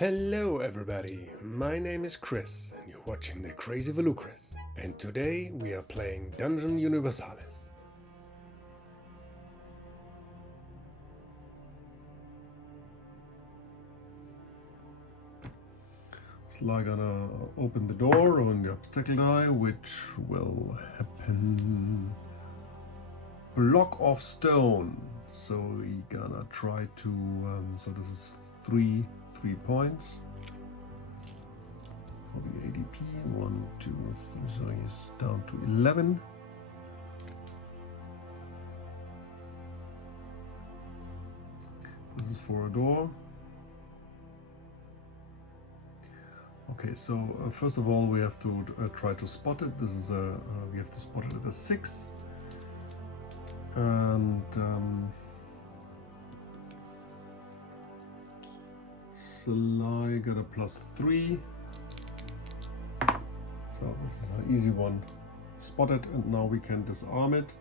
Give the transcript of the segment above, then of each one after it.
Hello everybody, my name is Chris and you're watching the Crazy Volucris, and today we are playing Dungeon Universalis. Sly gonna open the door on the obstacle die, which will happen. Block of stone. So he gonna try to. So this is three points for the ADP. 1, 2, 3. So he's down to 11. This is for a door. Okay, so first of all we have to try to spot it. This is a we have to spot it at a 6, and Sly got a +3, so this is an easy one. Spot it, and now we can disarm it.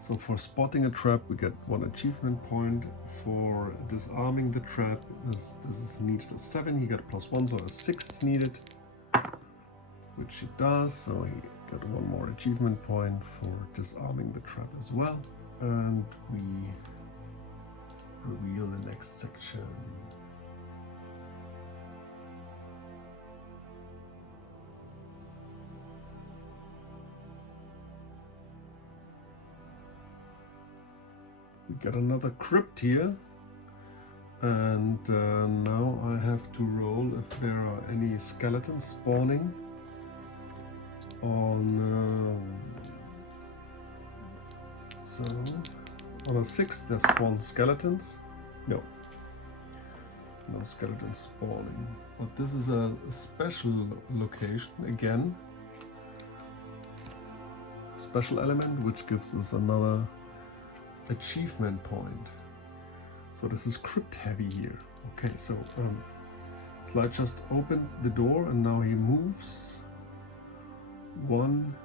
So for spotting a trap we get 1 achievement point. For disarming the trap, this is needed a 7. He got a +1, so a 6 is needed, which he does. So he got 1 more achievement point for disarming the trap as well. And we reveal the next section. We got another crypt here, and now I have to roll if there are any skeletons spawning on. So on a 6 there spawn skeletons. No skeletons spawning. But this is a special location again. Special element which gives us another achievement point. So this is crypt heavy here. Okay, so Sly just opened the door and now he moves 1,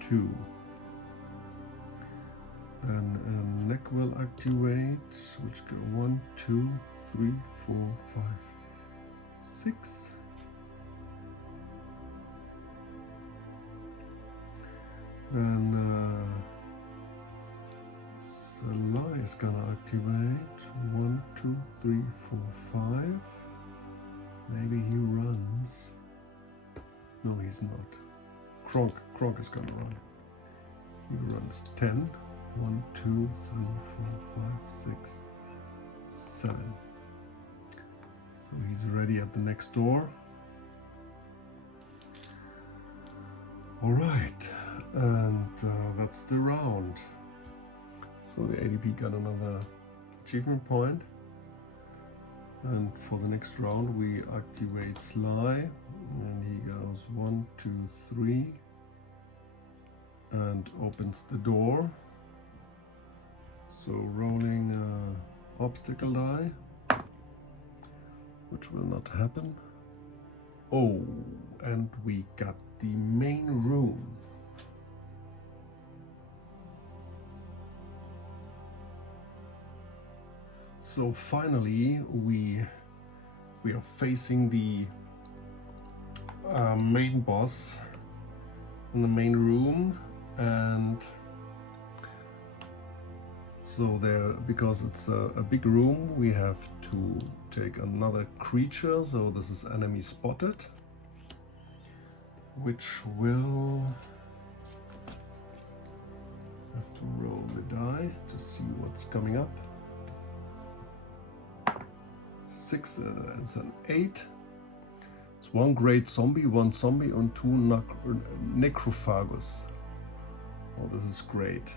2. Then a neck will activate, which go 1, 2, 3, 4, 5, 6. Then Sly is gonna activate 1, 2, 3, 4, 5. Maybe he runs. No, he's not. Kronk is gonna run. He runs 10. 1, 2, 3, 4, 5, 6, 7. So he's ready at the next door. All right. And that's the round. So the ADP got another achievement point, and for the next round we activate Sly, and he goes 1, 2, 3 and opens the door. So rolling obstacle die, which will not happen. Oh, and we got the main room. So finally we are facing the main boss in the main room, and so there, because it's a big room, we have to take another creature. So this is enemy spotted, which will have to roll the die to see what's coming up. 6 is an 8. It's 1 great zombie, 1 zombie, and 2 necrophagus. Oh, this is great.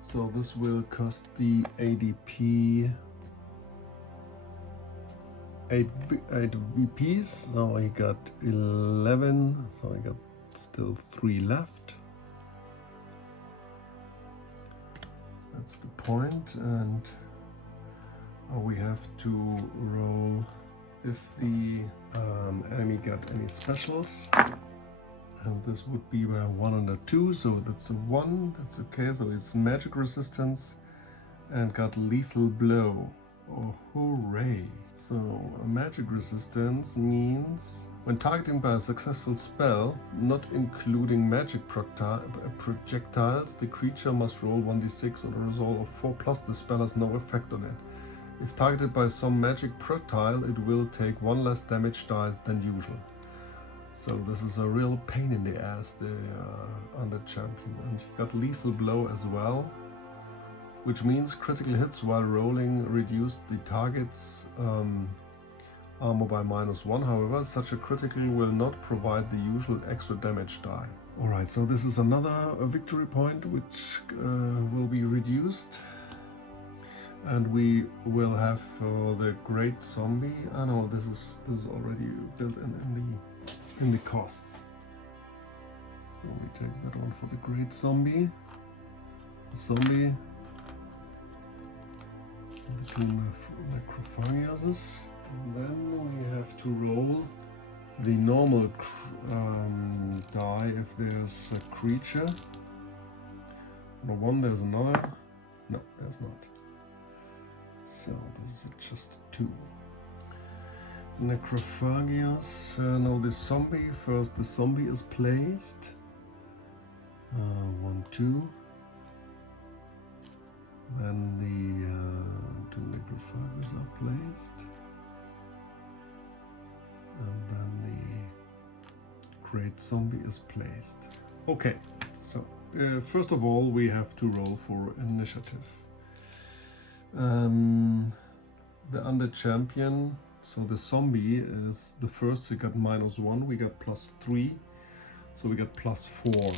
So this will cost the ADP 8 VPs. So I got 11. So I got still 3 left. That's the point, and we have to roll if the enemy got any specials, and this would be where 1 and a 2, so that's a 1, that's okay. So it's magic resistance and got lethal blow. Oh, hooray! So, a magic resistance means when targeting by a successful spell, not including magic projectiles, the creature must roll 1d6 on a result of 4 plus the spell has no effect on it. If targeted by some magic projectile, it will take 1 less damage dice than usual. So this is a real pain in the ass, the undead champion. And he got lethal blow as well, which means critical hits while rolling reduce the target's armor by -1. However, such a critical will not provide the usual extra damage die. Alright, so this is another victory point which will be reduced. And we will have for the great zombie. I know this is already built in the costs. So we take that one for the great zombie. The two necrophagiases. And then we have to roll the normal die if there's a creature. On one there's another. No, there's not. So this is just 2. Necrophagias. No, the zombie first. The zombie is placed. 1, 2. Then the 2 necrophagias are placed. And then the great zombie is placed. Okay, so first of all we have to roll for initiative. The undead champion, so the zombie is the first, he got -1, we got +3, so we got +4.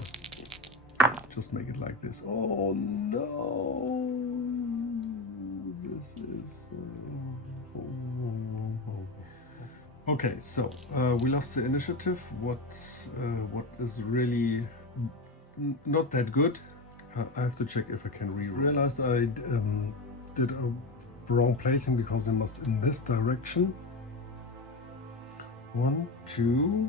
Just make it like this. Oh no! This is... Okay, so we lost the initiative. What is really not that good. I have to check if I can realized I did a wrong placing because it must in this direction. 1, 2,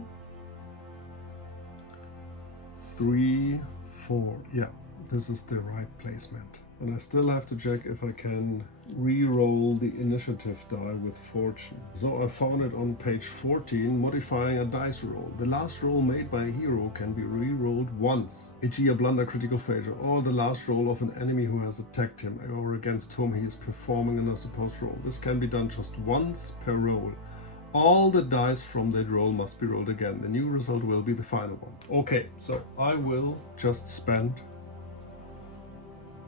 3, 4. Yeah, this is the right placement. And I still have to check if I can re-roll the initiative die with fortune. So I found it on page 14, modifying a dice roll. The last roll made by a hero can be re-rolled once, e.g. a blunder, critical failure, or the last roll of an enemy who has attacked him or against whom he is performing an supposed roll. This can be done just once per roll. All the dice from that roll must be rolled again. The new result will be the final one. Okay, so I will just spend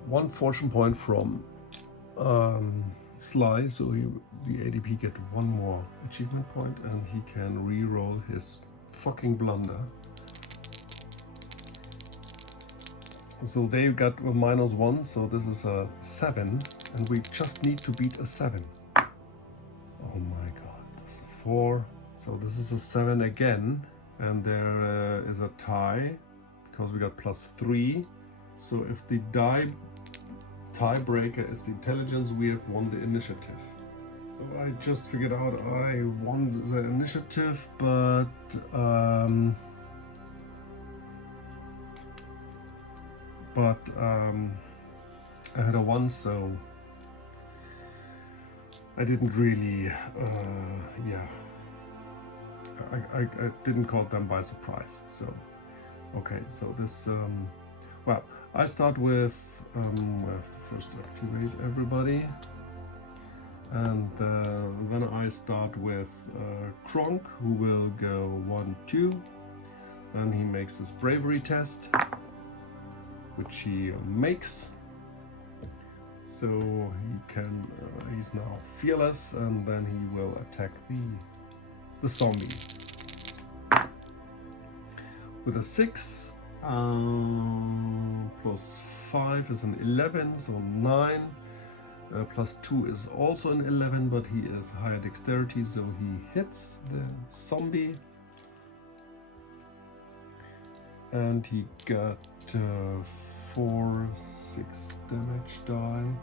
1 fortune point from Sly, so the ADP get 1 more achievement point, and he can re-roll his fucking blunder. So they got a -1, so this is a 7, and we just need to beat a 7. Oh my god, this is 4, so this is a 7 again, and there is a tie because we got +3. So if the tiebreaker is the intelligence, we have won the initiative. So I just figured out I won the initiative, but I had a 1, so I didn't really, yeah, I didn't caught them by surprise. So, okay, so this, well, I start with, I have to first activate everybody, and then I start with Kronk, who will go 1, 2, then he makes his bravery test, which he makes, so he can, he's now fearless, and then he will attack the zombie. With a 6, +5 is an 11, so 9. +2 is also an 11, but he is higher dexterity, so he hits the zombie. And he got 4, 6 damage die.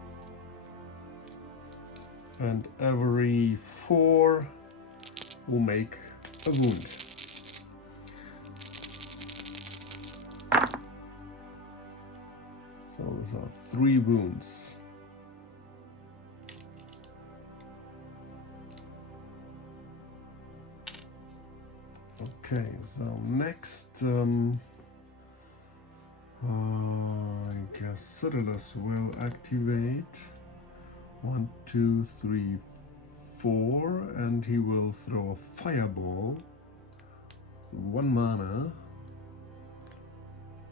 And every 4 will make a wound. So those are 3 wounds. Okay, so next, I guess Xiodulus will activate 1, 2, 3, 4, and he will throw a fireball. So 1 mana.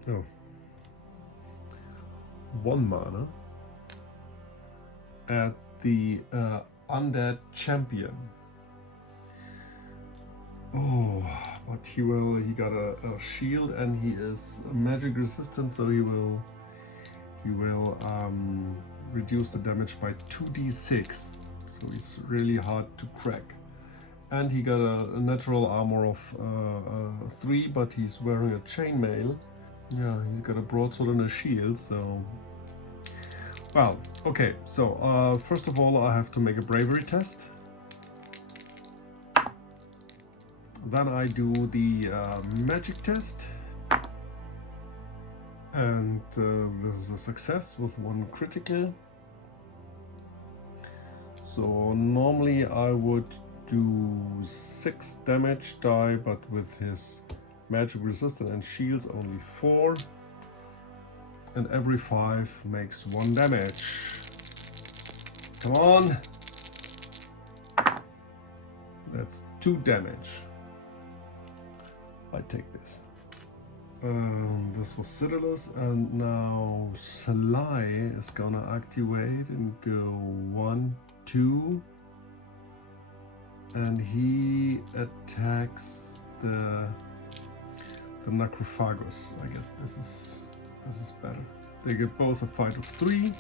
Oh. 1 mana at the undead champion. Oh, but he got a shield and he is magic resistant, so he will reduce the damage by 2d6. So it's really hard to crack. And he got a natural armor of 3, but he's wearing a chainmail. Yeah, he's got a broadsword and a shield, so... Well, okay, so first of all I have to make a bravery test. Then I do the magic test. And this is a success with 1 critical. So normally I would do 6 damage die, but with his magic resistance and shields only 4. And every 5 makes 1 damage. Come on! That's 2 damage. I take this. This was Xiodulus, and now Sly is gonna activate and go 1, 2, and he attacks the Necrophagus. I guess this is better. They get both a fight of 3,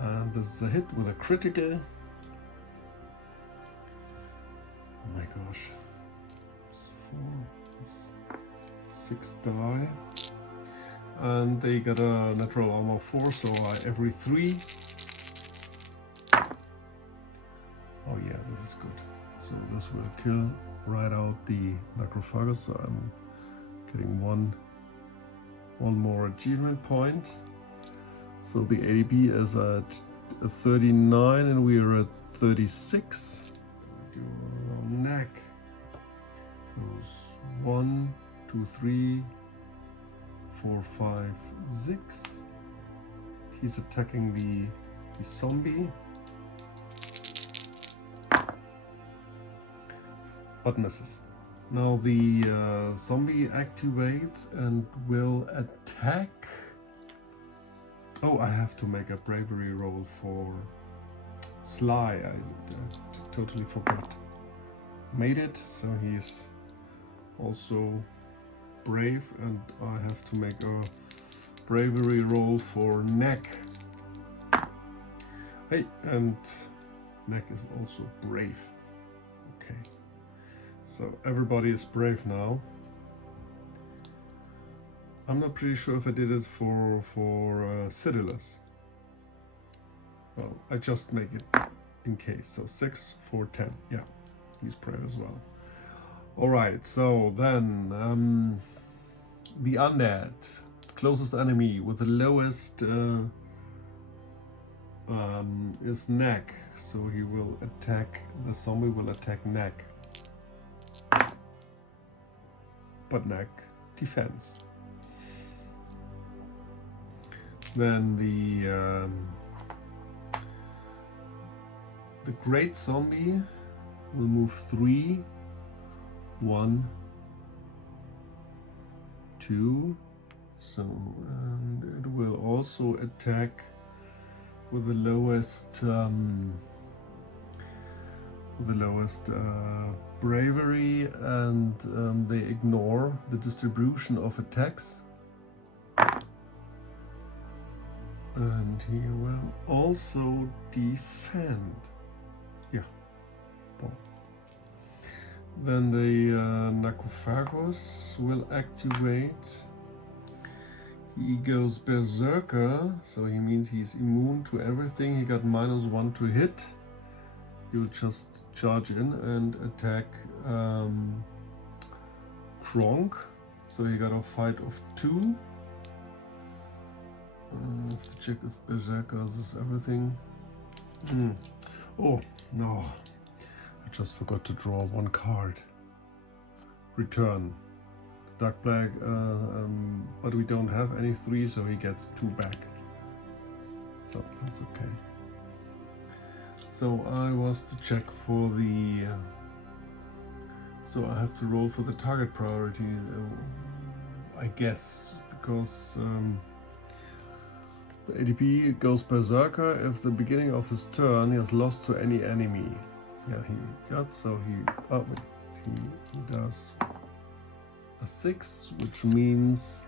and this is a hit with a critical. Oh my gosh. 6 die, and they got a natural armor 4, so every 3. Oh yeah, this is good. So this will kill right out the Necrophagus, so I'm getting one more achievement point. So the ADB is at 39 and we are at 36. Do a neck. Goes 1, 2, 3, 4, 5, 6. He's attacking the zombie, but misses. Now the zombie activates and will attack. Oh, I have to make a bravery roll for Sly. I totally forgot. Made it, so he's also brave, and I have to make a bravery roll for Neck. Hey, and Neck is also brave. Okay, so everybody is brave now. I'm not pretty sure if I did it for Xiodulus. Well, I just make it in case. So 6, 4, 10. Yeah, he's brave as well. Alright, so then the undead, closest enemy with the lowest is Neck, so he will attack, the zombie will attack Neck. But Neck defends. Then the great zombie will move 3, 1, 2, so, and it will also attack with the lowest bravery, and they ignore the distribution of attacks. And he will also defend. Yeah. Bon. Then the Necrophagus will activate. He goes berserker, so he means he's immune to everything. He got -1 to hit. He will just charge in and attack Kronk. So he got a fight of 2. I have to check if berserker is everything. Oh no, I just forgot to draw one card. Return. Dark black, but we don't have any 3, so he gets 2 back. So that's okay. So I was to check for the... so I have to roll for the target priority, I guess, because the ADP goes berserker if the beginning of his turn he has lost to any enemy. Yeah, he got, so he does a 6, which means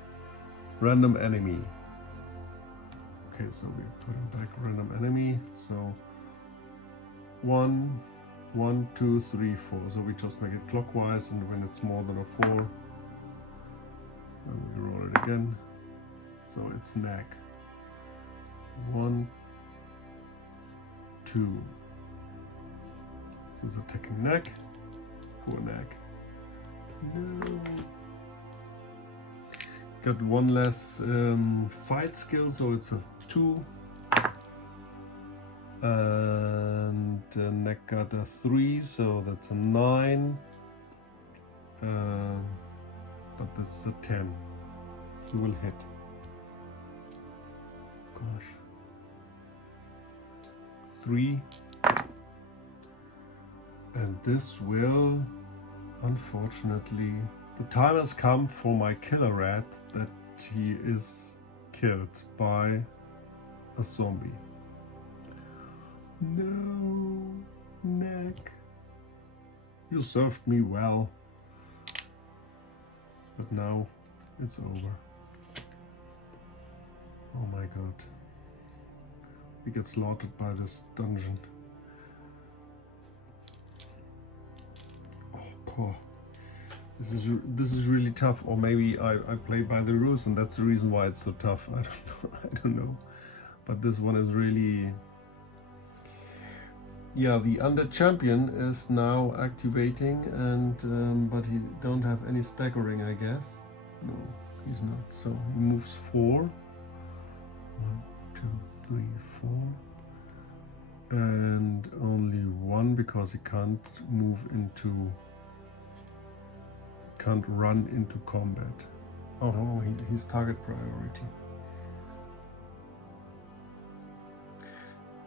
random enemy. Okay, so we put him back random enemy. So 1, 1, 2, 3, 4. So we just make it clockwise, and when it's more than a 4, then we roll it again. So it's neck. 1, 2. So it's attacking neck. Poor neck. No. Got 1 less fight skill, so it's a 2. And neck got a 3, so that's a 9. But this is a 10. He will hit. Gosh. 3. And this will, unfortunately, the time has come for my killer rat that he is killed by a zombie. No, neck. You served me well. But now it's over. Oh my god. We get slaughtered by this dungeon. Oh, poor. This is really tough, or maybe I play by the rules and that's the reason why it's so tough. I don't know. But this one is really... Yeah, the undead champion is now activating, and but he don't have any staggering, I guess. No, he's not. So he moves 4. 1, 2, 3, 4. And only 1 because he can't move into... can't run into combat. Oh, he's target priority.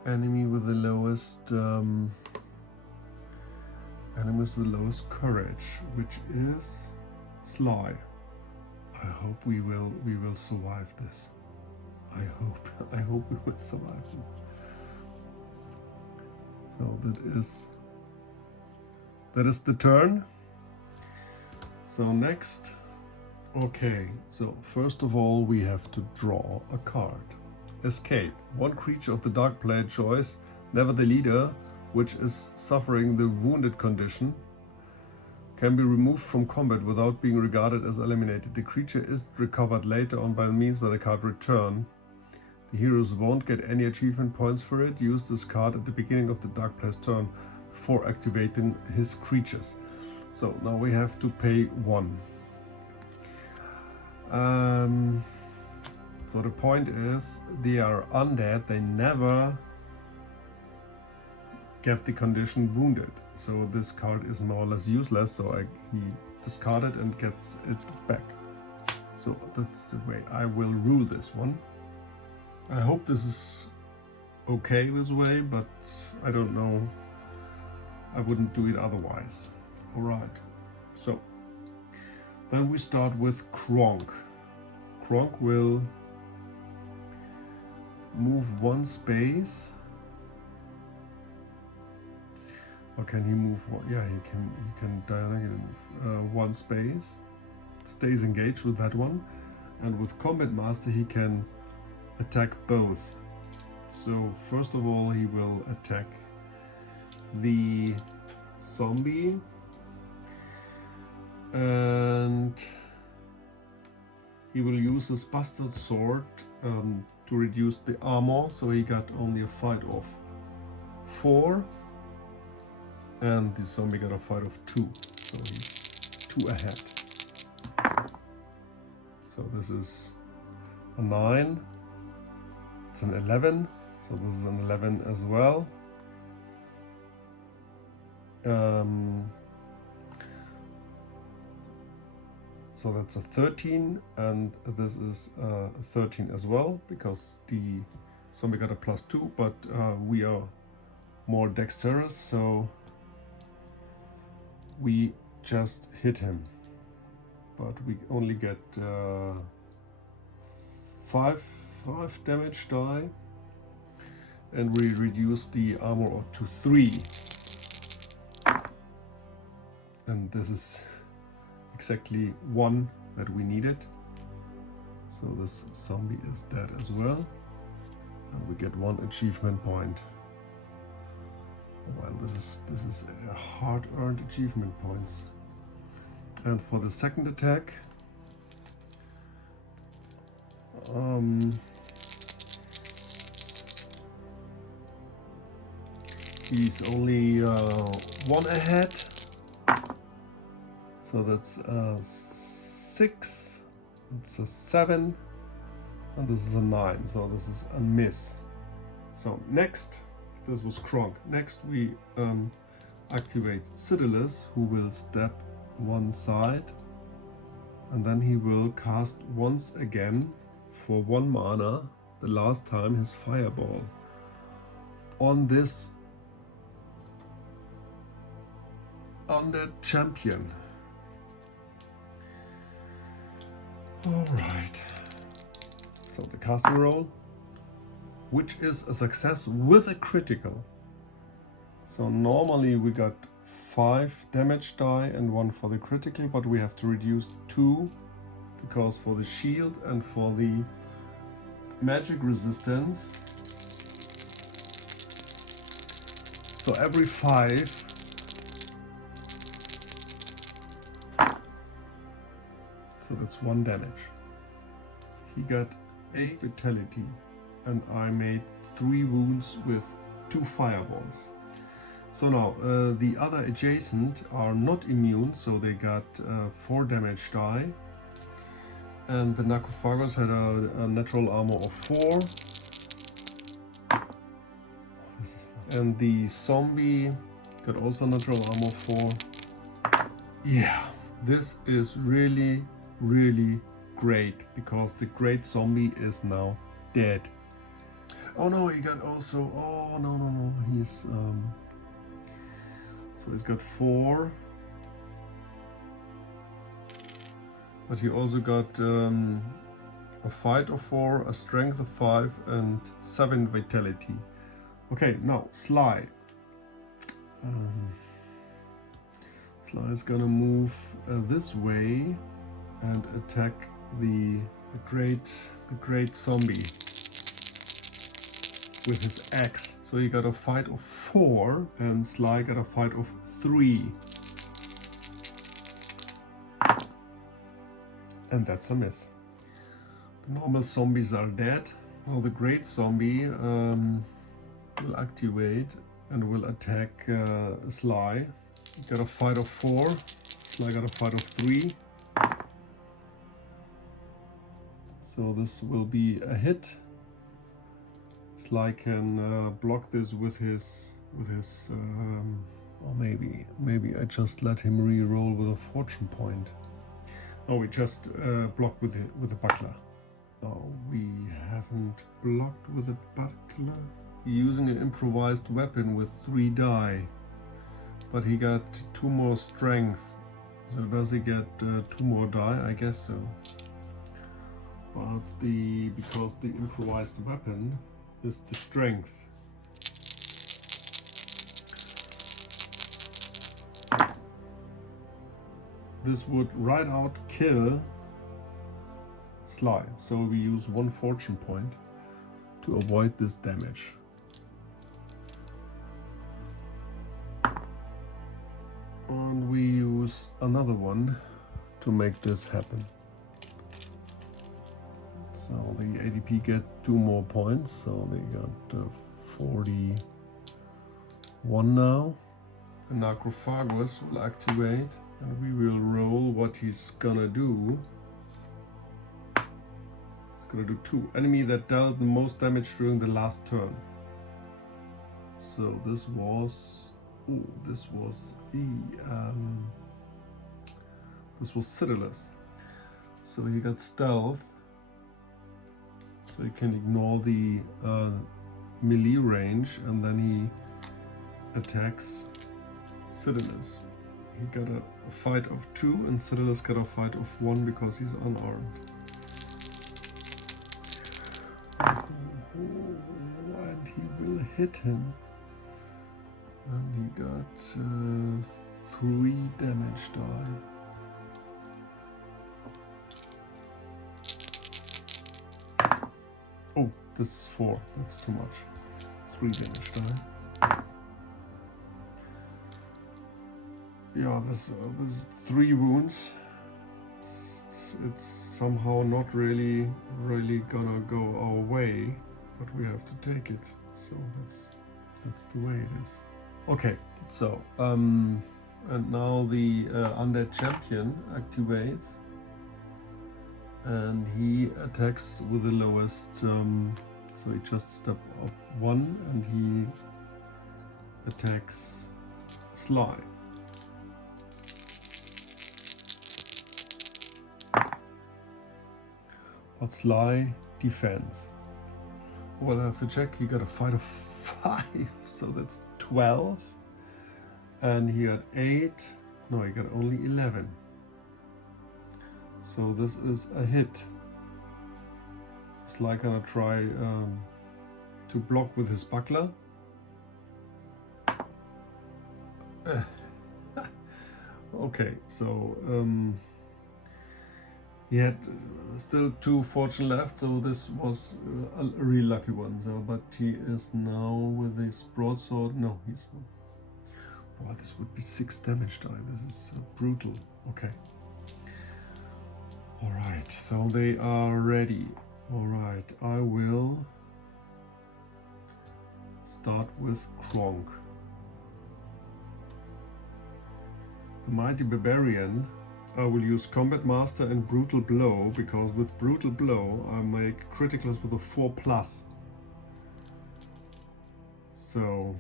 Enemy with the lowest courage, which is Sly. I hope we will survive this. I hope we will survive this. So that is the turn. So next, okay, so first of all we have to draw a card. Escape. 1 creature of the dark player choice, never the leader, which is suffering the wounded condition, can be removed from combat without being regarded as eliminated. The creature is recovered later on by means by the card return. The heroes won't get any achievement points for it. Use this card at the beginning of the dark player's turn before activating his creatures. So now we have to pay 1. So the point is, they are undead, they never get the condition wounded. So this card is more or less useless, so he discarded and gets it back. So that's the way I will rule this one. I hope this is okay this way, but I don't know. I wouldn't do it otherwise. Alright, so then we start with Kronk. Kronk will move 1 space. Or can he move 1? Yeah, he can diagonally move 1 space. Stays engaged with that one, and with Combat Master he can attack both. So first of all he will attack the zombie, and he will use his bastard sword to reduce the armor, so he got only a fight of 4, and the zombie got a fight of 2, so he's 2 ahead. So this is a 9, it's an 11, so this is an 11 as well, So that's a 13, and this is 13 as well, because the zombie got a +2, but we are more dexterous, so we just hit him. But we only get 5 damage die, and we reduce the armor to 3. And this is exactly 1 that we needed. So this zombie is dead as well, and we get 1 achievement point. Well, this is a hard-earned achievement points. And for the second attack, he's only 1 ahead. So that's 6, it's a 7, and this is a 9, so this is a miss. So next, this was Kronk. Next we activate Xiodulus, who will step one side, and then he will cast once again for 1 mana, the last time, his fireball on this undead champion. Alright, so the casting roll, which is a success with a critical. So normally we got 5 damage die and 1 for the critical, but we have to reduce 2, because for the shield and for the magic resistance. So every 5 so that's 1 damage. He got 8 vitality, and I made 3 wounds with 2 fireballs. So now the other adjacent are not immune, so they got 4 damage die, and the Narcophagos had a natural armor of 4. And the zombie got also natural armor 4. Yeah, this is really great, because the great zombie is now dead. Oh no, he got also, oh no, he's so he's got 4, but he also got a fight of 4, a strength of 5, and 7 vitality. Okay, now Sly. Sly is gonna move this way and attack the great zombie with his axe. So he got a fight of 4, and Sly got a fight of 3. And that's a miss. The normal zombies are dead. Now the great zombie will activate and will attack Sly. He got a fight of 4. Sly got a fight of 3. So this will be a hit. Sly can block this with his or maybe I just let him re-roll with a fortune point. No, we just block with the buckler. No, we haven't blocked with a buckler. Using an improvised weapon with 3 die, but he got 2 more strength. So does he get 2 more die? I guess so. But because the improvised weapon is the strength. This would right out kill Sly, so we use 1 fortune point to avoid this damage. And we use another one to make this happen. So the ADP get 2 more points, so they got 41 now. The Narcophagos will activate, and we will roll what he's gonna do. He's gonna do 2. Enemy that dealt the most damage during the last turn. So this was Oh, this was Xiodulus. So he got stealth, so he can ignore the melee range, and then he attacks Xiodulus. He got a fight of 2, and Xiodulus got a fight of 1 because he's unarmed. And he will hit him. And he got 3 damage die. Oh, this is 4. That's too much. 3 damage die. Yeah, this is 3 wounds. It's somehow not really gonna go our way, but we have to take it. So that's the way it is. Okay, so and now the undead champion activates, and he attacks with the lowest. So he just step up 1, and he attacks Sly. But Sly defends. Well, I have to check. He got a fight of 5, so that's 12. And he got 8. No, he got only 11. So this is a hit. Sly gonna try to block with his buckler. Okay, so he had still 2 fortune left, so this was a real lucky one. So, but he is now with his broadsword. No, he's not. Boy, this would be 6 damage die. This is brutal. Okay. All right, so they are ready. All right, I will start with Kronk. The mighty barbarian. I will use Combat Master and Brutal Blow, because with Brutal Blow I make criticals with a 4+. So,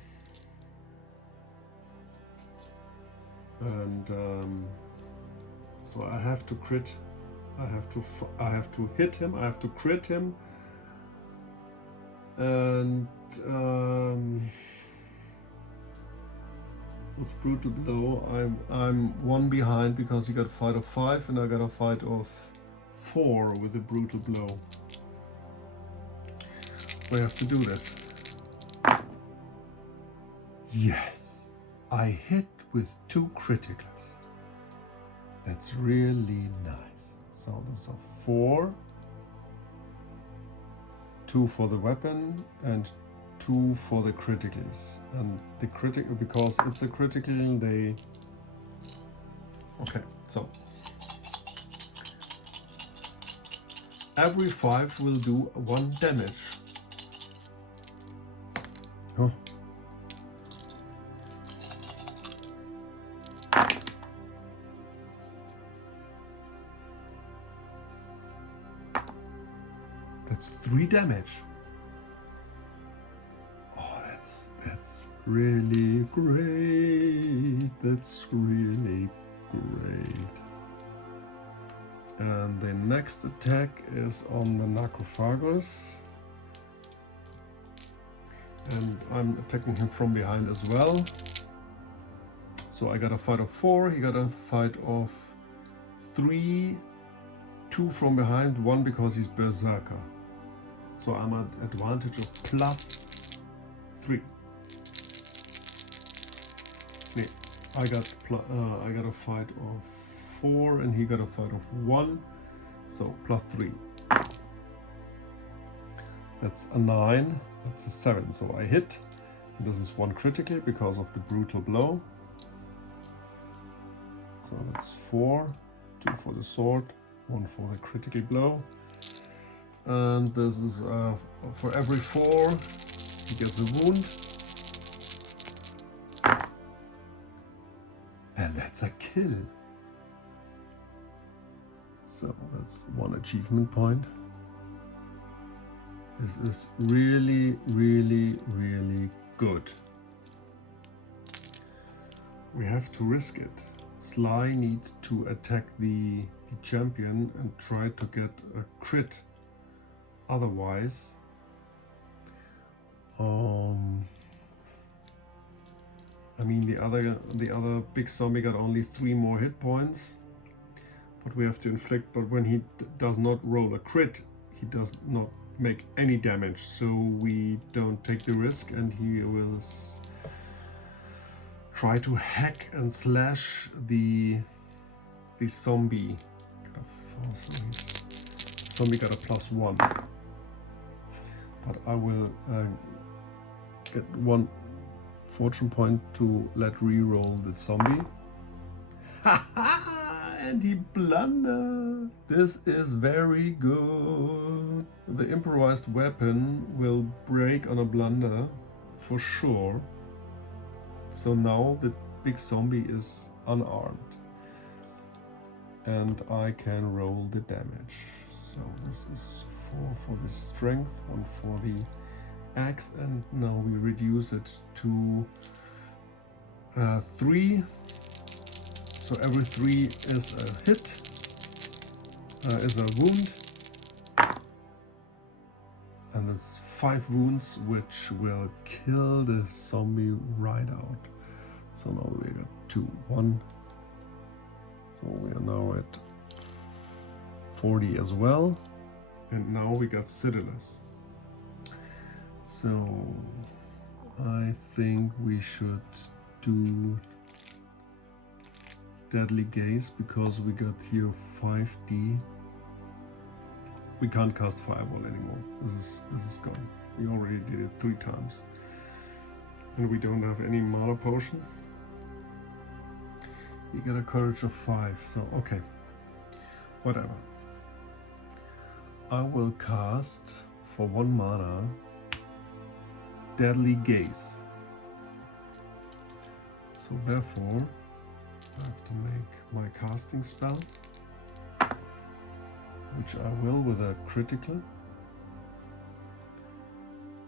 and so I have to crit. I have to hit him. I have to crit him, and with Brutal Blow, I'm 1 behind because he got a fight of 5 and I got a fight of 4 with the Brutal Blow. We have to do this. Yes, I hit with 2 criticals. That's really nice. So there's a 4, 2 for the weapon, and 2 for the criticals. And the critical, because it's a critical, they... Okay, so every 5 will do 1 damage. Oh. That's 3 damage. That's really great. That's really great. And the next attack is on the Narcophagus. And I'm attacking him from behind as well. So I got a fight of 4, he got a fight of 3, 2 from behind, 1 because he's Berserker. So I'm at advantage of +3. I got a fight of 4 and he got a fight of 1, so +3. That's a 9, that's a 7, so I hit. This is 1 critical because of the Brutal Blow. So that's 4, 2 for the sword, 1 for the critical blow. And this is for every 4 he gets a wound. And that's a kill. So that's 1 achievement point. This is really, really, really good. We have to risk it. Sly needs to attack the champion and try to get a crit. Otherwise, I mean the other big zombie got only 3 more hit points, but we have to inflict. But when he does not roll a crit, he does not make any damage. So we don't take the risk, and he will try to hack and slash the zombie. Zombie got a +1, but I will get 1 fortune point to let re-roll the zombie. And he blundered. This is very good. The improvised weapon will break on a blunder for sure. So now the big zombie is unarmed, and I can roll the damage. So this is 4 for the strength, 1 for the axe, and now we reduce it to 3. So every 3 is a hit, is a wound, and it's 5 wounds, which will kill the zombie right out. So now we got 2, 1. So we are now at 40 as well, and now we got Xiodulus. So I think we should do Deadly Gaze, because we got here 5D. We can't cast Fireball anymore. This is gone. We already did it 3 times, and we don't have any mana potion. You get a courage of 5, so okay, whatever. I will cast for 1 mana Deadly Gaze. So therefore I have to make my casting spell, which I will with a critical.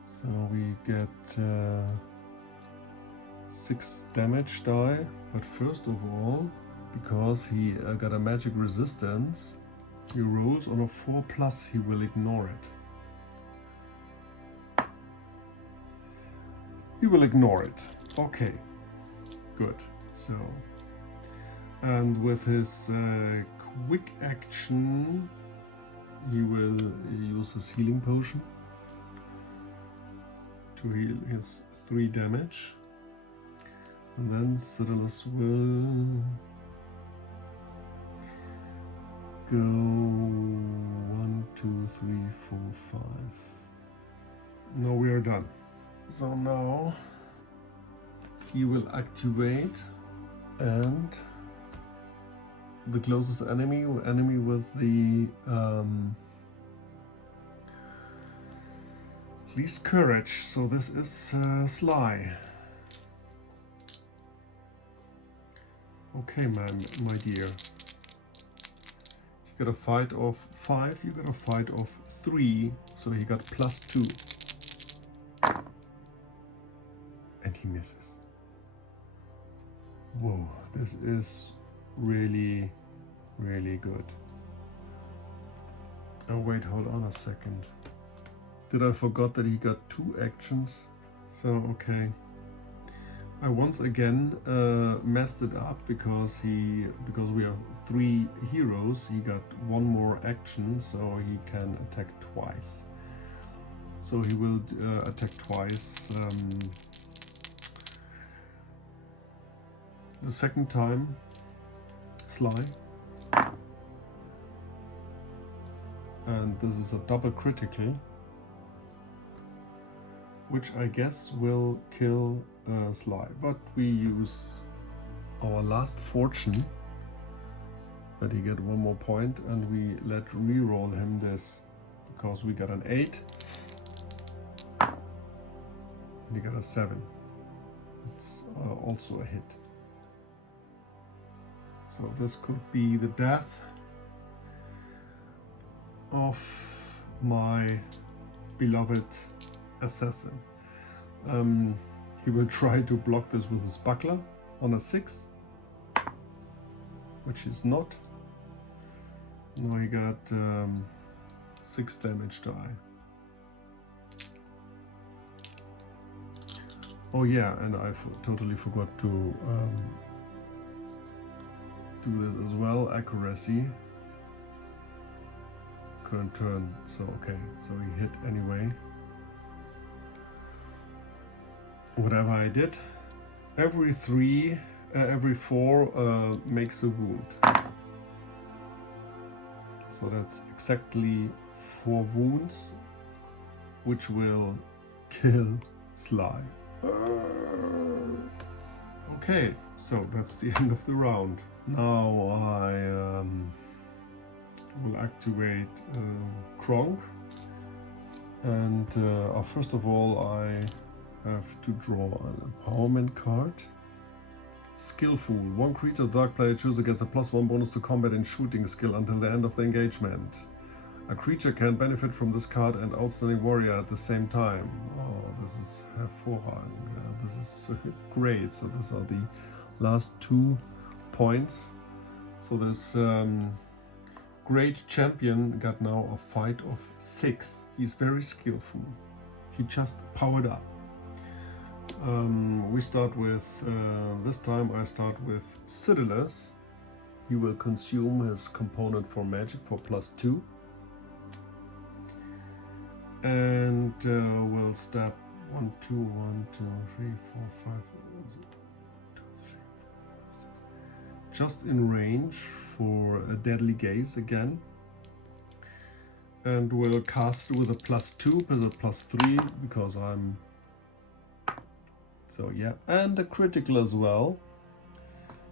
So we get 6 damage die, but first of all, because he got a magic resistance, he rolls on a 4+, he will ignore it. He will ignore it. Okay, good. So, and with his quick action, he will use his healing potion to heal his 3 damage. And then Xiodulus will go 1, 2, 3, 4, 5. Now we are done. So now he will activate, and the closest enemy with the least courage. So this is Sly. Okay, my dear. You got a fight of 5, you got a fight of 3, so he got +2. And he misses. Whoa, this is really, really good. Oh wait, hold on a second. Did I forgot that he got 2 actions? So, okay. I once again messed it up because we have 3 heroes. He got 1 more action, so he can attack twice. So he will attack twice. The second time, Sly, and this is a double critical, which I guess will kill Sly, but we use our last fortune that he get 1 more point, and we let re-roll him this, because we got an 8 and he got a 7. It's also a hit. So this could be the death of my beloved assassin. He will try to block this with his buckler, on a 6, which is not. Now he got 6 damage die. Oh yeah, and I totally forgot to do this as well. Accuracy. Current turn. So okay, so he hit anyway. Whatever I did, every 4 makes a wound. So that's exactly 4 wounds, which will kill Sly. Okay, so that's the end of the round. Now I will activate Kronk, and first of all I have to draw an empowerment card. Skillful. One creature the dark player chooses gets a +1 bonus to combat and shooting skill until the end of the engagement. A creature can benefit from this card and outstanding warrior at the same time. Oh, this is hervorragend. Yeah, this is great. So these are the last 2 points. So this great champion got now a fight of 6. He's very skillful. He just powered up. We start with, this time I start with Xiodulus. He will consume his component for magic for +2. And we'll stab 1, 2, 1, 2, 3, 4, 5, 1, 2, 3, 4, 5, 6. Just in range for a deadly gaze again. And we'll cast with a +2 with a +3 because I'm. So yeah, and a critical as well.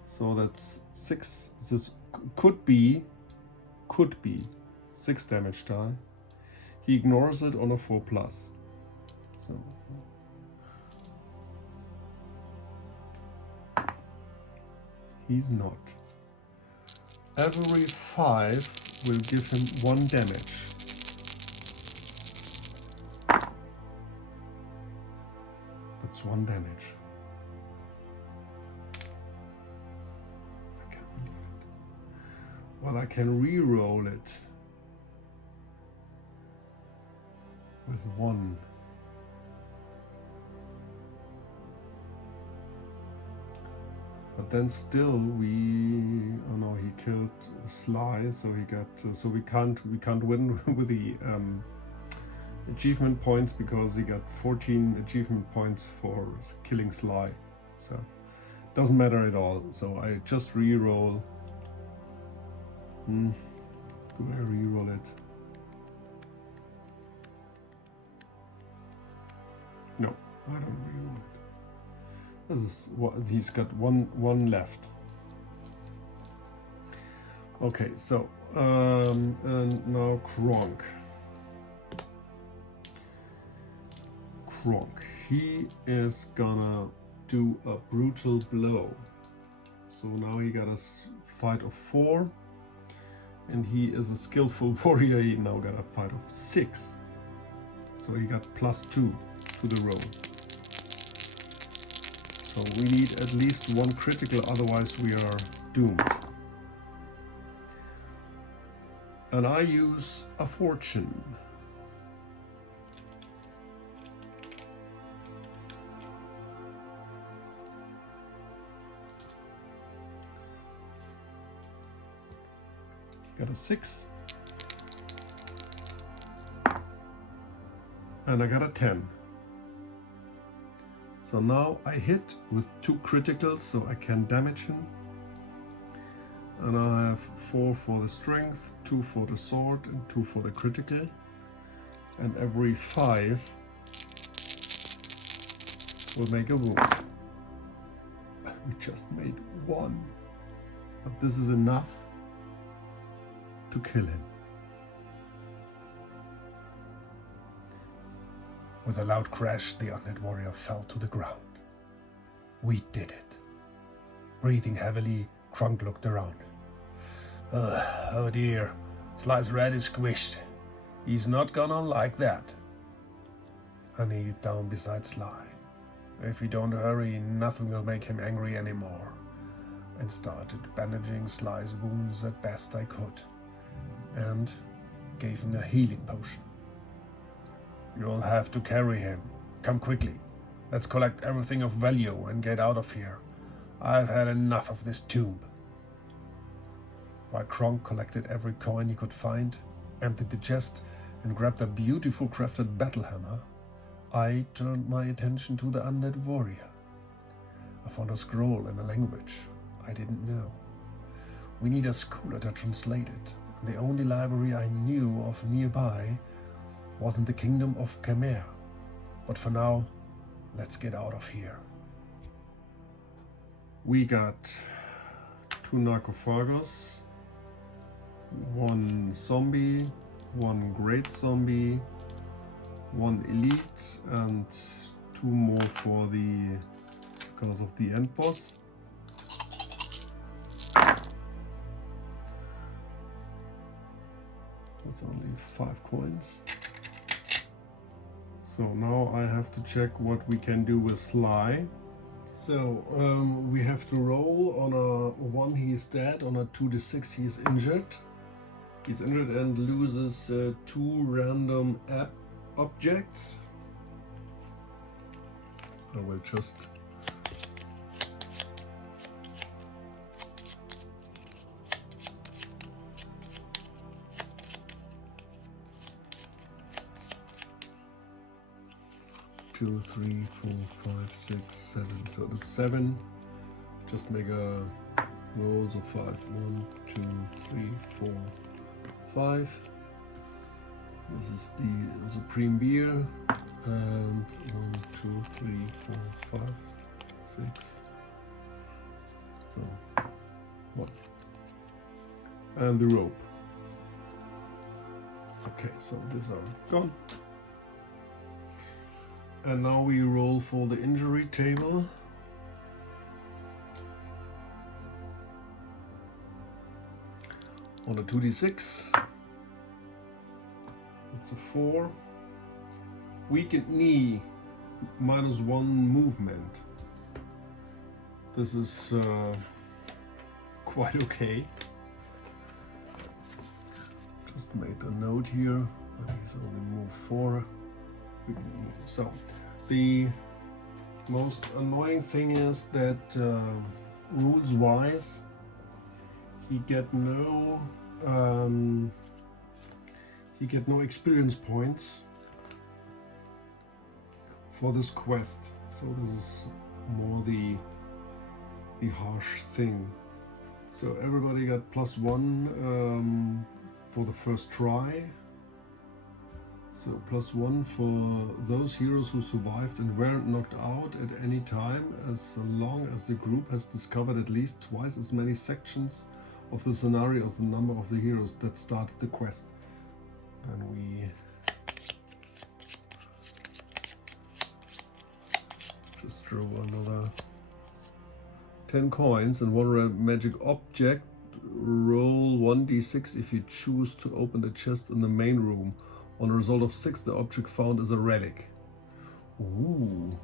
So that's 6. This could be 6 damage die. He ignores it on a 4+. So he's not. Every 5 will give him 1 damage. That's 1 damage. I can't believe it. Well, I can re-roll it with 1. But then still oh no, he killed Sly, so he got, so we can't win with the achievement points because he got 14 achievement points for killing Sly. So doesn't matter at all. So I just re-roll. Do I re-roll it? No, I don't re-roll it. This is what he's got. One left. Okay, so and now Kronk. He is gonna do a brutal blow. So now he got a fight of 4, and he is a skillful warrior. He now got a fight of 6. So he got +2 to the roll. So we need at least 1 critical, otherwise we are doomed. And I use a fortune. Got a 6. And I got a 10. So now I hit with 2 criticals, so I can damage him. And I have 4 for the strength, 2 for the sword, and 2 for the critical. And every 5 will make a wound. We just made 1. But this is enough to kill him. With a loud crash, the undead warrior fell to the ground. We did it. Breathing heavily, Kronk looked around. Oh dear, Sly's rat is squished. He's not gonna like that. I kneeled down beside Sly. If we don't hurry, nothing will make him angry anymore. And started bandaging Sly's wounds as best I could, and gave him a healing potion. You'll have to carry him. Come quickly. Let's collect everything of value and get out of here. I've had enough of this tomb. While Kronk collected every coin he could find, emptied the chest, and grabbed a beautiful crafted battle hammer, I turned my attention to the undead warrior. I found a scroll in a language I didn't know. We need a scholar to translate it. The only library I knew of nearby was in the kingdom of Khmer. But for now, let's get out of here. We got 2 narcophagos, 1 zombie, 1 great zombie, 1 elite, and 2 more for the because of the end boss. That's only 5 coins. So now I have to check what we can do with Sly. So we have to roll. On a 1 he is dead, on a 2d6 he is injured. He's injured and loses 2 random objects. I will just two, 3, 4, 5, 6, 7. So the 7. Just make a rolls of 5. 1, 2, 3, 4, 5. This is the supreme beer. And 1, 2, 3, 4, 5, 6. So 1. And the rope. Okay, so these are gone. And now we roll for the injury table. On a 2d6. It's a 4. Weakened knee, -1 movement. This is quite okay. Just made a note here, but he's only moved 4. So the most annoying thing is that rules wise he get no experience points for this quest. So this is more the harsh thing. So everybody got +1 for the first try. So +1 for those heroes who survived and weren't knocked out at any time, as long as the group has discovered at least twice as many sections of the scenario as the number of the heroes that started the quest. Then we just draw another 10 coins and 1 magic object. Roll 1d6 if you choose to open the chest in the main room. On a result of 6, the object found is a relic. Ooh.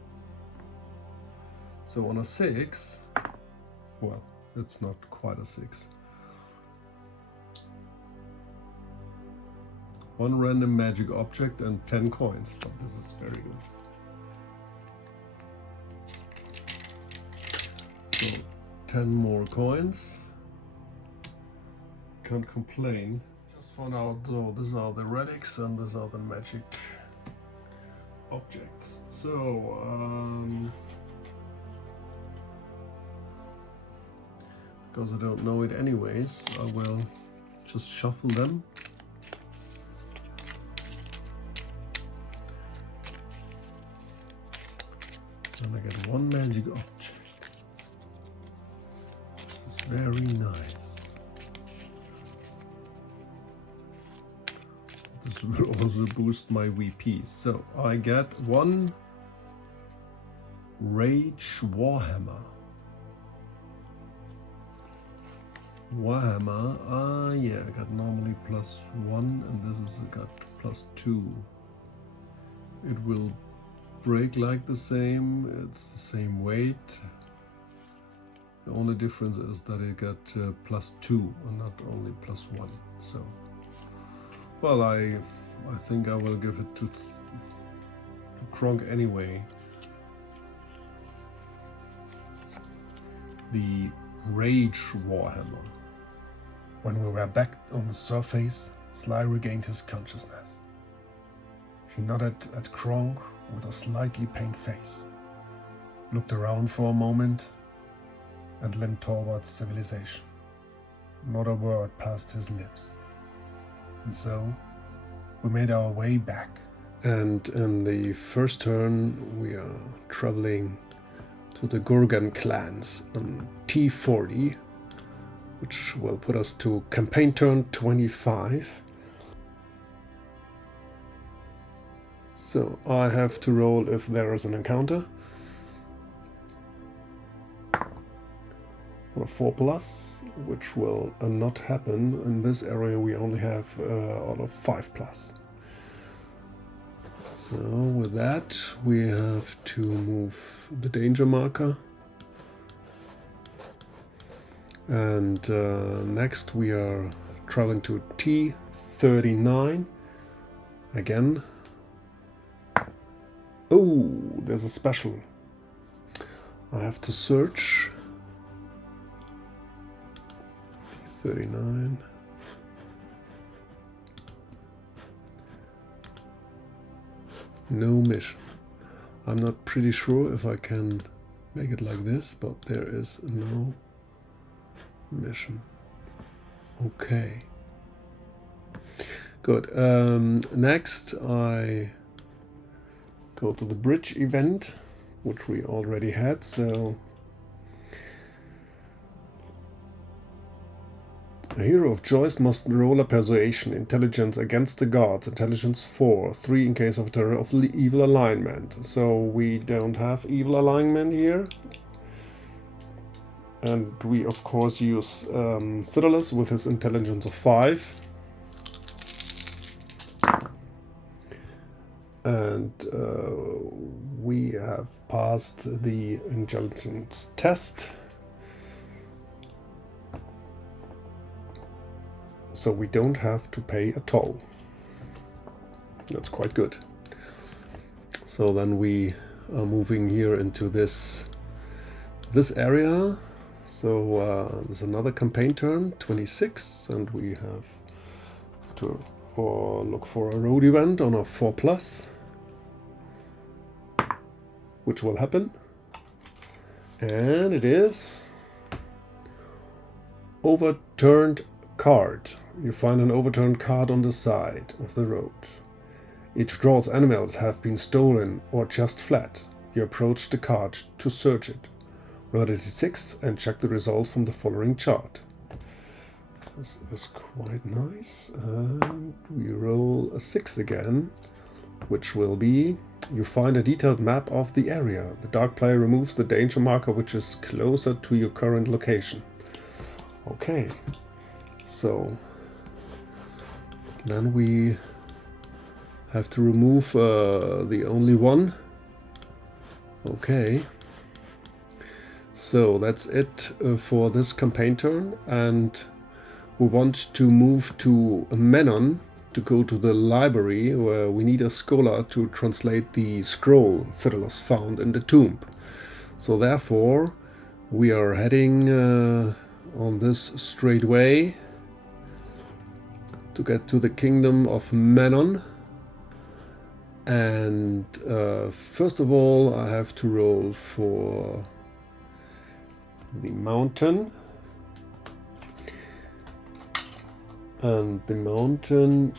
So on a 6, well, it's not quite a 6. 1 random magic object and 10 coins, but this is very good. So 10 more coins. Can't complain. Just found out though, these are the relics and these are the magic objects. So because I don't know it anyways, I will just shuffle them. And I get 1 magic object. This is very nice. This will also boost my VP. So I get 1 Rage Warhammer. Warhammer, yeah, I got normally +1 and this is got +2. It will break like the same. It's the same weight. The only difference is that it got +2 and not only +1. So, well, I think I will give it to Kronk anyway. The Rage Warhammer. When we were back on the surface, Sly regained his consciousness. He nodded at Kronk with a slightly pained face, looked around for a moment, and limped towards civilization. Not a word passed his lips. And so, we made our way back. And in the first turn, we are traveling to the Gorgon clans on T40, which will put us to campaign turn 25. So I have to roll if there is an encounter. On a 4+, which will not happen. In this area we only have out of 5+. So with that we have to move the danger marker. And next we are traveling to T39 again. Oh, there's a special. I have to search. T39. No mission. I'm not pretty sure if I can make it like this, but there is no mission. Okay. Good. Next I go to the bridge event, which we already had, so a hero of choice must roll a persuasion intelligence against the gods, intelligence 4, 3 in case of terror of evil alignment. So we don't have evil alignment here. And we of course use Xiodulus with his intelligence of 5. And we have passed the intelligence test. So we don't have to pay a toll. That's quite good. So then we are moving here into this area. So there's another campaign turn, 26, and we have to look for a road event on a 4+, which will happen. And it is overturned card. You find an overturned card on the side of the road. It draws animals have been stolen or just fled. You approach the card to search it. Roll a d6 and check the results from the following chart. This is quite nice. And we roll a 6 again, which will be, you find a detailed map of the area. The dark player removes the danger marker which is closer to your current location. Okay, so then we have to remove the only one. Okay, so that's it for this campaign turn, and we want to move to Menon to go to the library where we need a scholar to translate the scroll Xiodulus found in the tomb. So therefore we are heading on this straight way to get to the kingdom of Menon. And first of all I have to roll for the mountain. And the mountain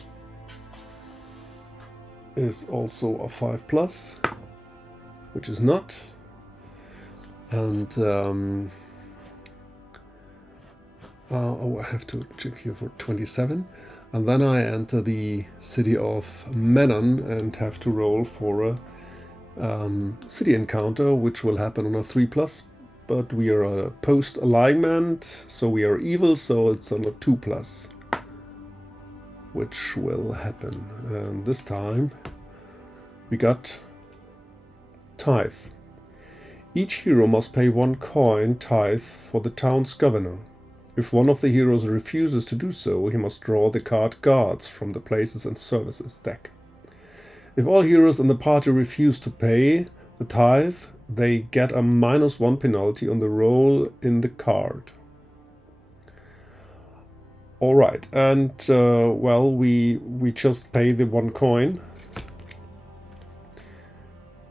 is also a 5+, which is not. And oh, I have to check here for 27. And then I enter the city of Menon and have to roll for a city encounter, which will happen on a 3+. But we are a post-alignment, so we are evil, so it's on a 2+. Which will happen. And this time we got tithe. Each hero must pay 1 coin tithe for the town's governor. If one of the heroes refuses to do so, he must draw the card Guards from the Places and Services deck. If all heroes in the party refuse to pay the tithe, they get a -1 penalty on the roll in the card. Alright, and well, we just pay the 1 coin.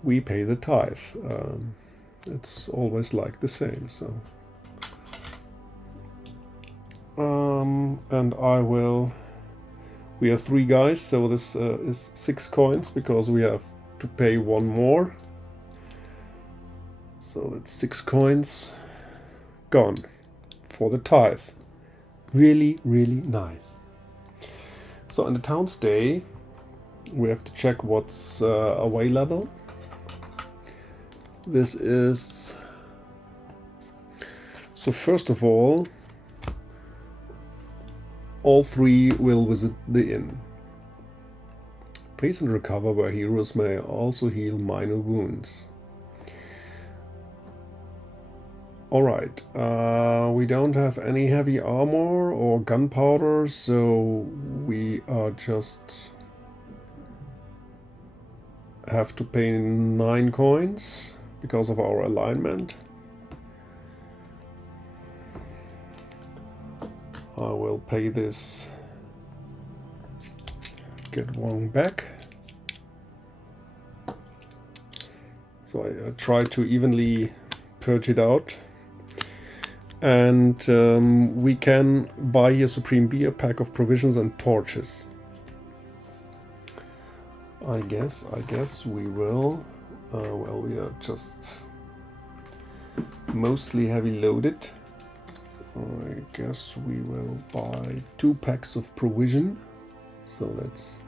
We pay the tithe. It's always like the same, so. And I will. We are 3 guys, so this is 6 coins because we have to pay 1 more. So that's 6 coins gone for the tithe. Really, really nice. So in the town's day, we have to check what's available. This is, so first of all 3 will visit the inn. Place and recover where heroes may also heal minor wounds. Alright, we don't have any heavy armor or gunpowder, so we are just have to pay 9 coins because of our alignment. I will pay this, get 1 back. So I try to evenly purge it out. And we can buy a Supreme Beer, pack of provisions and torches. I guess we will. Well, we are just mostly heavy loaded. I guess we will buy 2 packs of provision. So that's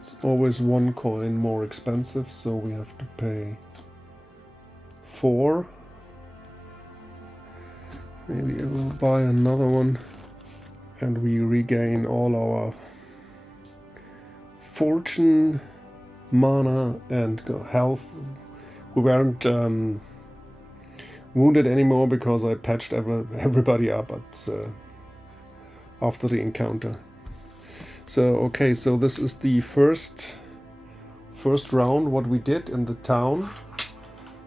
it's always 1 coin more expensive, so we have to pay 4. Maybe I will buy another one and we regain all our fortune, mana and health. We weren't wounded anymore because I patched everybody up after the encounter. So okay, so this is the first round what we did in the town.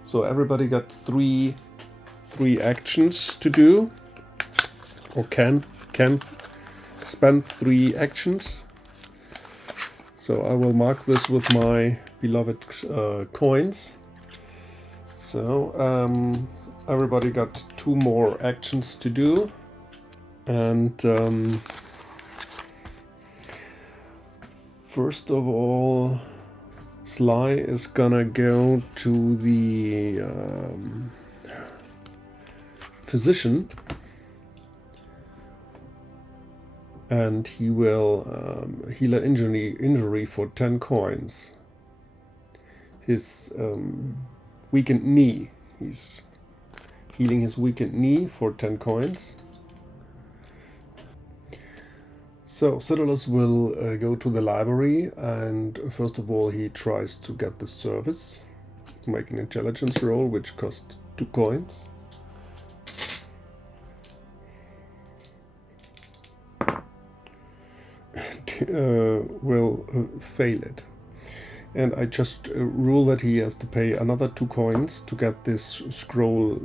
So everybody got 3 actions to do, or can spend 3 actions. So I will mark this with my beloved coins. So everybody got 2 more actions to do, and first of all, Sly is gonna go to the physician, and he will heal an injury for 10 coins. His weakened knee. He's healing his weakened knee for 10 coins. So Xiodulus will go to the library, and first of all he tries to get the service, make an intelligence roll which costs 2 coins. Will fail it, and I just rule that he has to pay another 2 coins to get this scroll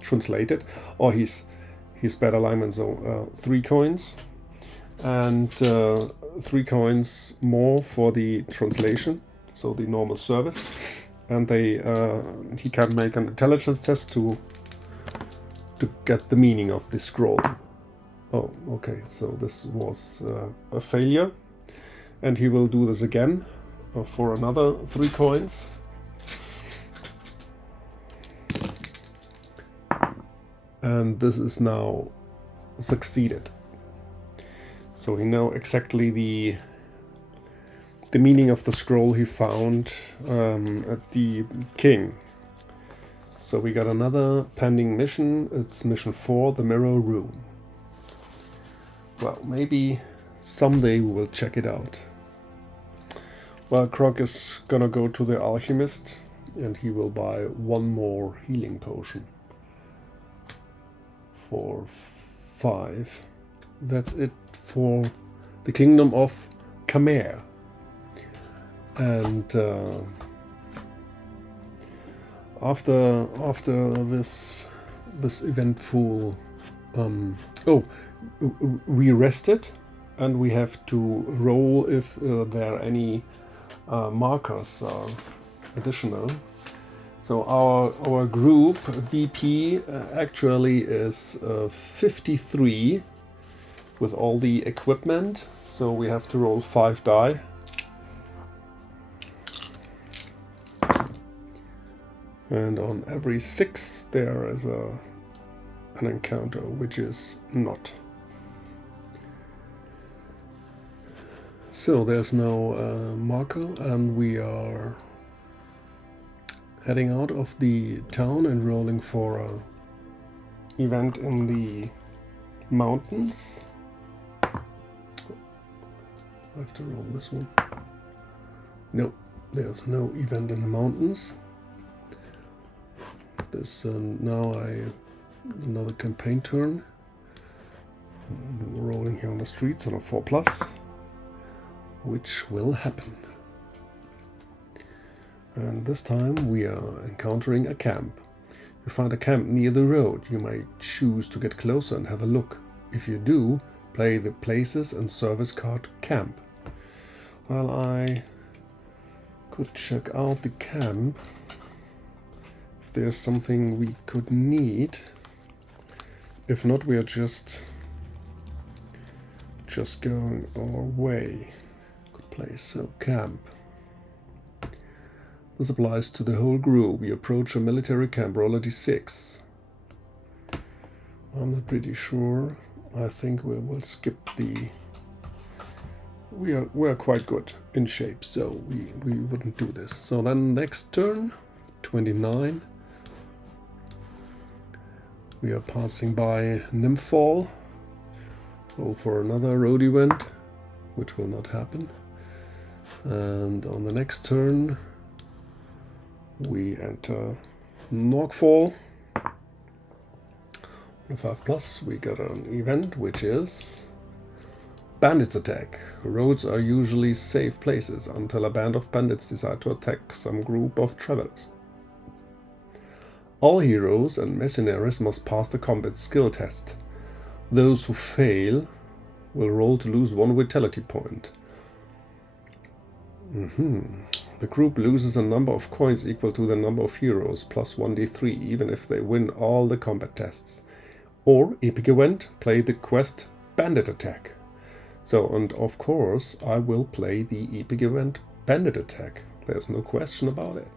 translated, or his bad alignment, so 3 coins and 3 coins more for the translation, so the normal service, and he can make an intelligence test to get the meaning of the scroll. Oh, okay, so this was a failure, and he will do this again for another 3 coins. And this is now succeeded. So he knows exactly the meaning of the scroll he found at the king. So we got another pending mission. It's mission 4, the mirror room. Well, maybe someday we will check it out. Well, Kronk is gonna go to the alchemist and he will buy one more healing potion for 5. That's it for the Kingdom of Khmer. And after this eventful we rested, and we have to roll if there are any markers additional. So our group VP actually is 53 with all the equipment, so we have to roll 5 die. And on every 6 there is an encounter, which is not. So there's no marker, and we are heading out of the town and rolling for an event in the mountains. I have to roll this one. No, there's no event in the mountains. This now another campaign turn. Rolling here on the streets on a 4+, which will happen. And this time we are encountering a camp. You find a camp near the road. You may choose to get closer and have a look. If you do, play the Places and Service card Camp. Well, I could check out the camp. If there's something we could need. If not, we are just going our way. Good place. So camp. This applies to the whole group. We approach a military camp. Roll a d6. I'm not pretty sure. I think we will skip the. We are quite good in shape, so we wouldn't do this. So then next turn, 29. We are passing by Nymphal. Roll for another road event, which will not happen. And on the next turn, we enter Norkfall. On a 5+, we got an event, which is Bandits Attack. Roads are usually safe places until a band of bandits decide to attack some group of travelers. All heroes and mercenaries must pass the combat skill test. Those who fail will roll to lose 1 vitality point. The group loses a number of coins equal to the number of heroes plus 1d3, even if they win all the combat tests. Or, epic event, play the quest Bandit Attack. So, and of course, I will play the epic event Bandit Attack. There's no question about it.